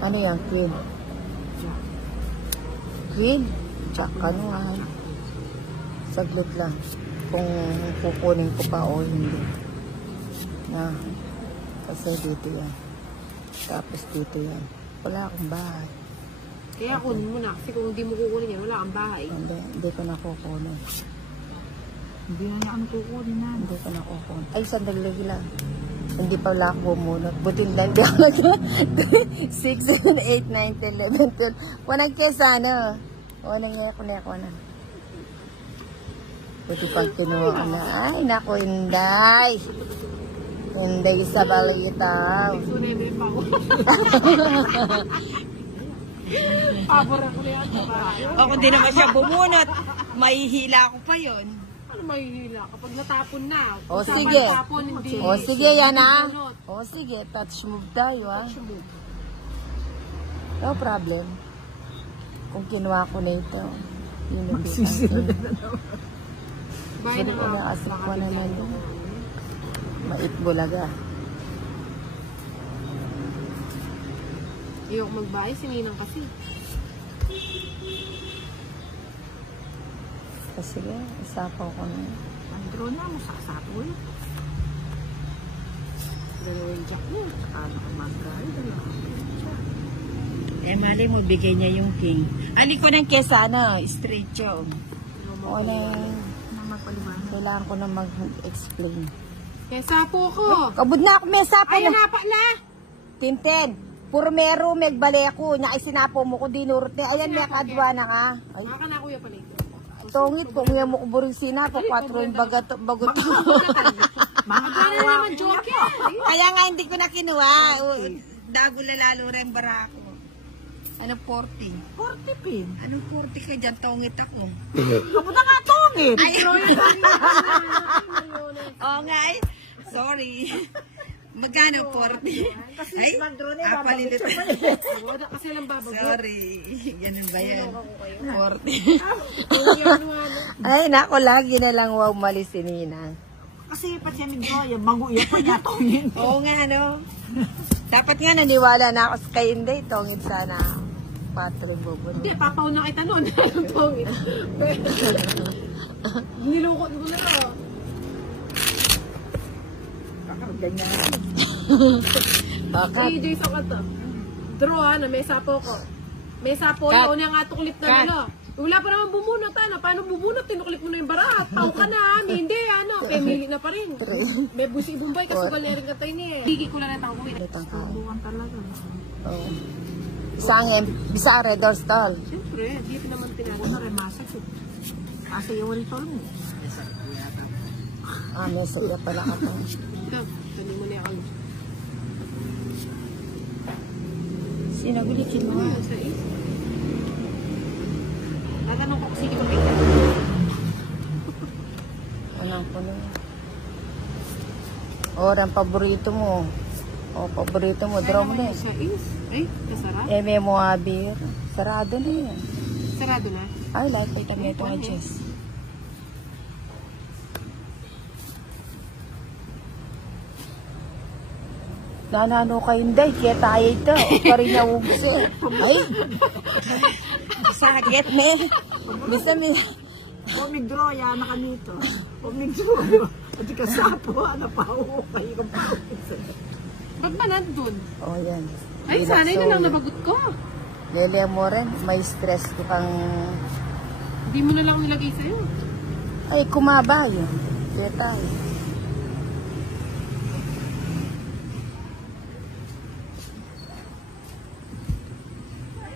Ano yan, queen? Queen? Jack, ano nga? Saglit lang. Kung kukunin ko pa o hindi. Na. Kasi dito yan. Tapos dito yan. Wala akong bahay. Kaya kunin mo na. Kasi kung hindi mo kukunin yan, wala kang bahay. Hindi ko na kukunin. Hindi na niya ano kukunin na. Hindi ko na kukunin. Ay, sandali lang. Hindi pa wala ako bumunot. Butin lang. Hindi ako nag 6, 7, 8, 9, 10, 11, 12. Wanag kesa, ano? Wanag ngeko na. Buti pang kinuha ko na. Ay, naku, Inday. Inday sa balitaw. Pabor ako na yan. O, kung di naman siya bumunot, mahihila ko pa yun. Ano mahihila? Kapag natapon na. O, sige. Natapon, hindi. O, sige, yan ha. O, sige. Touch move tayo, ha. No problem. Kung kinuha ko na ito, yun ang Magsisilod na naman. Bahay na ko na nga. asik ko naman doon. Maitbulaga. Ayoko magbahay, sininang kasi. Sige, isapaw ko na. Andro na mo sa sapol. Dalawang jack mo. Saka nakamagkay. Mali mo, bigay niya yung king. Ali ko ng kesa, ano, straight yun. O na, kailangan ko na mag-explain. Kaya sapo ko. Kabud na ako, may sapo Ay, na. napa na. Tinten, purmero, megbaleku, na isinapo mo ko dinurot ni. Ayan, may kadwa na ka. Ay, Baka na kuya pala ito. tungit, kung nga mo ko buring sinapo, 4 yung bagot. Magkano naman joke eh. Kaya nga hindi ko na kinuha. Dagula lalo rin barako. Ano 40? 40 pin. Anong 40 ka dyan? Tongit ako. Kapunta nga tongit. Ay, oo nga eh. Sorry. Magkano 40? Ay, kapalilit. Kasi lang babago. Sorry. Ganun ba yan? 40. Ay, nako, lagi na lang wow mali si Ninang. Kasi pati yung Joya, bago yan pa niya tongit. Oo nga, no? Dapat nga naniwala na ako kay Inday. Tongit sana ako. Patro bubun. Hindi, papauna kita nun. Tongit. Nilukot mo na to. Ganyan. Bakit? DJ sa kata. Draw na may sapo ko. May sapo Cut. yun yung nga tuklit na Cut. ano. Wala pa naman bumunot, ano? Paano bubunot? Tinuklit mo na yung barat. Tao ka na, hindi, ano? Kaya mili na pa rin. May busi bumbay, kasugal niya rin katay niya eh. Higi ko na lang ako. Bukan talaga. Oo. Sangem, bisa red or stall. Siyempre, di naman Ako tinakot. na rin masakit. Kasi yung tol mo. Ah, may saya pala ka to. Ito, tani mo niya ako. Sinagulikin mo. Sa is. Tatanong ko kasi kita. Anong ko na. Ang paborito mo. O, paborito mo. Draw mo na. Sa is. Ay, kasarap. May Moabir. Sarado na yan. Sarado na. Ay, lahat pa itang ito nga, Jess. Nanano ka hindi, kaya tayo ito. Pari na ugso. Ay, sakit na. Bisa may... Omigdro, yan na kanito. Omigdro. At kasapo, napahukay ko pa. Ba't ba nandun? Oh, yan. Ay, sanay na lang nabagot ko. Lele mo rin, may stress ko kang... Hindi mo na lang nilagay sa'yo. Ay, kumaba yun. Kaya tayo.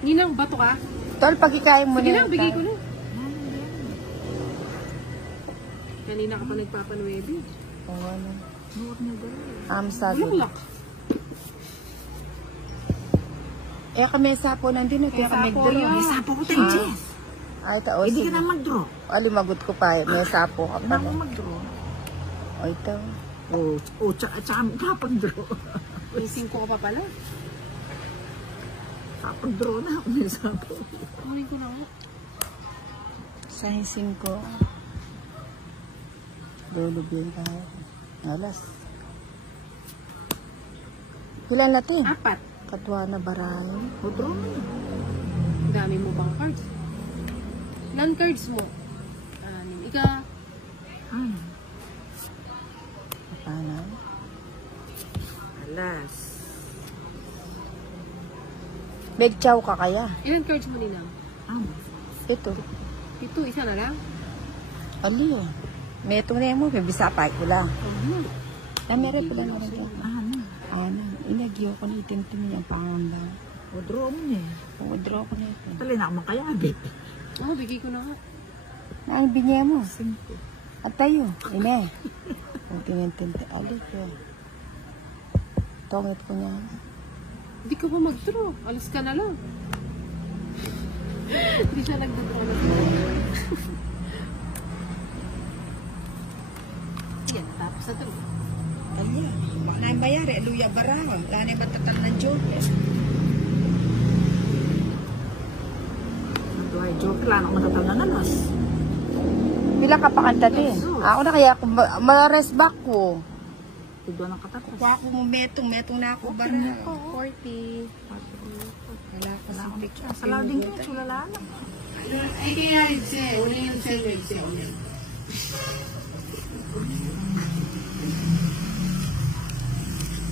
Ninang, bato ka? Tol, pagkikain mo Sige na. lang, bigay ko na. Kanina ka pa nagpapanuebi. Oo, ano. Buwag na Bulaklak. Eh, kami sapo nandun. Kaya kami sapo draw. yun. May sapo ko tayo, Jess. Ay, ito. O, Hindi sige. ka na mag-draw. Alimagot ko pa. May sapo ka Hindi pa. ako mag-draw. O, ito. Tsaka kapag-draw. May 5 ko pa pala. Kapag-draw na ako may sapo. Kunin ko na ako. Sizing ko. Lulubin tayo. Alas. Ilan natin? 4. Katwa na barahin. O, draw mo na. Dami mo bang cards? Ilan cards mo? Ika. Paano? Alas. Big chow ka kaya? Ilan cards mo nila? Ito. Ito, isa na lang? Ali eh. May ito na mo. May bisa pa ko lang. Meron pala na rin. Ano? Inagyo ko na itintin niya pangon lang. O, draw mo na eh. O, draw ko na ito. Tali na ako makayabit. Oo, bigay ko na nga. Ang binya mo. 5. At tayo. Ine. O, tinintinte. Ali ko. Tongit ko niya. Hindi ka pa mag-draw. Alis ka na lang. Hindi siya nag-draw na. Yan, tapos na draw. Kaya. Wala na yung bayari. Luya barawa. Wala na yung matatal ng joke. Ay, joke lang. Ako matatang na nalas. Pila ka pa kanta din. Ako na kaya ako ma-rest back ko. Tidwa ng katapos. Kuha ko mo metong na ako bara. 40. Wala ko sa picture. Salaw din ko. Sulala lang. Ay, kaya rin siya. Wala yung sandwich siya.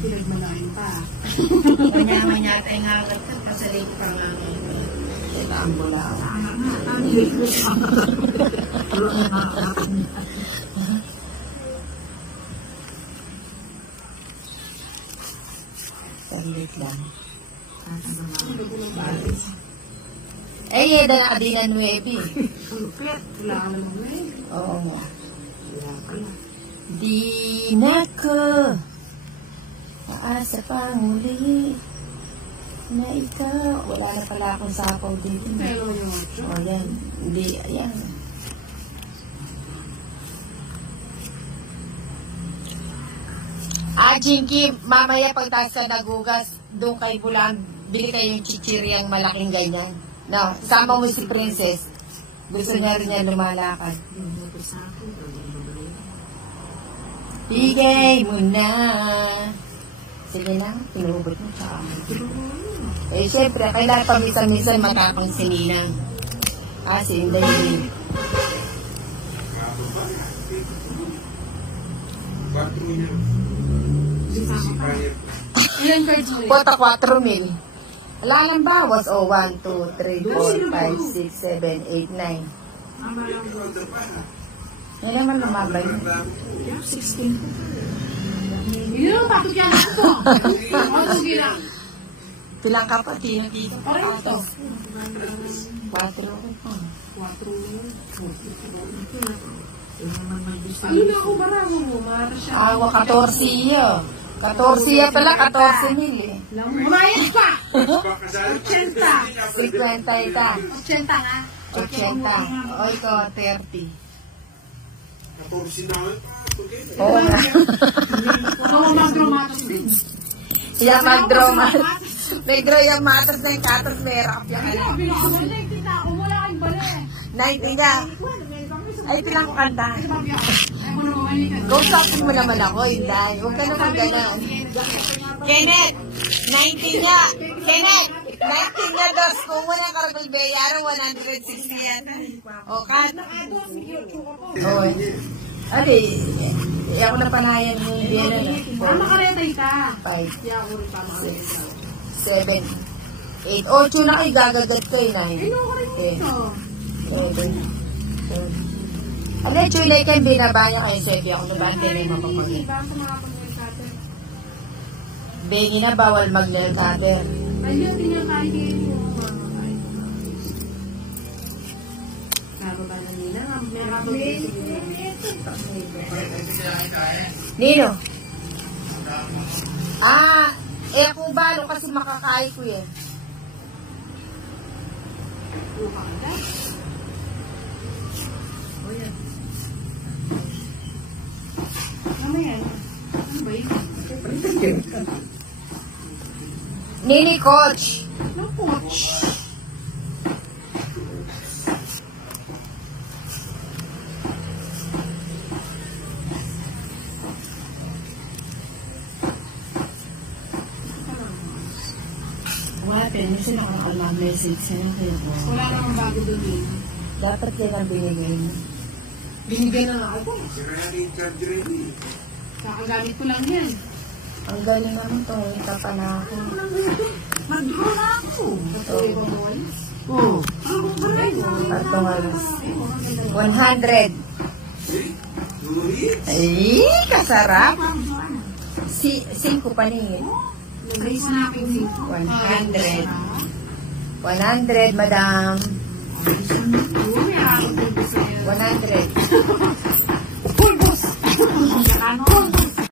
Pinagmalain pa. Kanyaman yata yung agat ka. Kasalig pa nga. Kailangan mo lang. Salit lang. Eh, dala ka din ang 9. Wala ka naman eh. Oo nga. Di na ko aasa pa muli na ikaw. Wala na pala akong sapaw dito. Pero yung O, yan. Hindi, ayan. Jinky, mamaya pagtaas ka nagugas, doon kay Bulan, bili kayo yung chichiriang malaking ganyan. No, sama mo si Princess. Gusto niya rin yan lumalakad. Bigay mo na. Sige na, tinubot mo sa amin. Eh, syempre, kailangan pamisan-misan matapang sininang. Si Inday din. ilan cards mo? Kota 4,000. Wala lang bawas. 1, 2, 3, 4, 5, 6, 7, 8, 9. Yan naman lumabay. 16. Ilan ang patok yan? Ito. Ano ginang? Pilang kapatid dito. Pareho to. 4 ako po. 4. Ano ako baraho mo? Mara siya. 14 iya. 14 iya pala. 14,000 eh. Umayos pa! 80. 50 ita. 80 nga. 80. O ito, 30. 14 na. Oo nga. Kung mag-dramatos din. Yan mag-draw. May draw yung matas na yung katas. May rap yung ano. Bilakabalay kita. Kung wala kang balay. 90 nga. Ay, pilang ko kanta. Ay, mo naman malikan. Kausapin mo naman ako, Inday. Huwag ka naman gano'n. Kenneth! 90 nga! Kenneth! 90 nga, dos. Kung muna karabal bayaran, 160 yan. O, kat. O, adi, ako na panayan mo yung biyan na. Makaretay ka. 5, Kaya ako rin pa makaretay. 7, 8, 8 na kayo, gagagat ko eh, 9. Ano ko rin ito? 7, 8. Ano, chulay kayo, binaba niya kayo, Sebi. Ako nabante na yung mapapagin. Baka sa mga pag-nail Bengi na, bawal mag-nail cutter. Ayun, din yung kain mo. Kababa na nila. Nino? Kung balo kasi makakain ko eh. Mamaya na. Ano ba yun? Nini, coach. Ano coach? natin, kasi nakaka-message siya. Kaya po. Wala namang bago doon eh. Dapat yan ang binigay mo. Binigyan na nga ako. Sira natin yung charger ready. Kakagamit ko lang yan. Ang galing naman to. Ito pa na ako. Mag-draw na ako. Ito. Oo. Tatlong alas. 100. Nulit. Ay, kasarap. 5 paningin. Raise na aking seat. 100. 100, madam. Uy, ako dito sa'yo. 100. Pulbos! Ano?